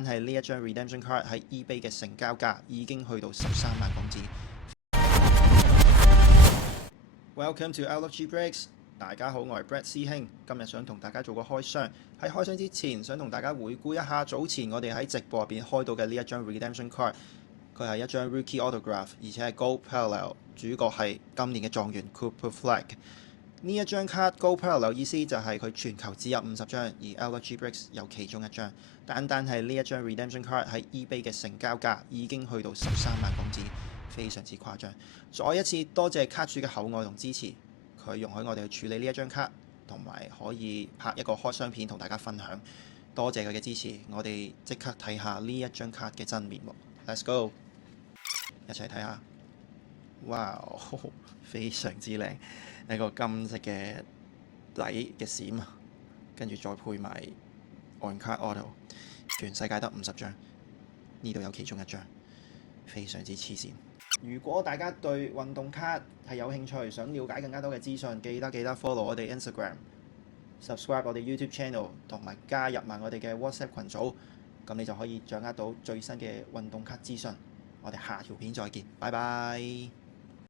但係呢一張 Redemption Card 喺 eBay 嘅成交價已經去到13萬港紙。Welcome to LFG Breaks， 大家好，我係 Brad 師兄，今日想同大家做個開箱。喺開箱之前，想同大家回顧一下早前我哋喺直播入邊開到嘅呢一張 Redemption Card， 佢係一張 Rookie Autograph， 而且係 Gold Parallel， 主角係今年嘅狀元 Cooper Flag。呢一張卡 Gold Parallel 意思就係佢全球只有50張，而 LFG Breaks 有其中一張。單係呢一張 Redemption Card 喺 eBay 嘅成交價已經去到13萬港紙，非常之誇張。再一次多謝卡主嘅厚愛同支持，佢容許我哋去處理呢一張卡，同埋可以拍一個開箱片同大家分享。多謝佢嘅支持，我哋即刻睇下呢一張卡嘅真面目。Let's go， 一齊睇下。哇，非常之靚，一個金色嘅底嘅閃啊，跟住再配埋 On Card Auto， 全世界得50張，呢度有其中一張，非常之黐線。如果大家對運動卡係有興趣，想了解更加多嘅資訊，記得 follow 我哋 Instagram、subscribe 我哋 YouTube channel， 同埋加入埋我哋嘅 WhatsApp 群組，咁你就可以掌握到最新嘅運動卡資訊。我哋下條片再見，拜拜。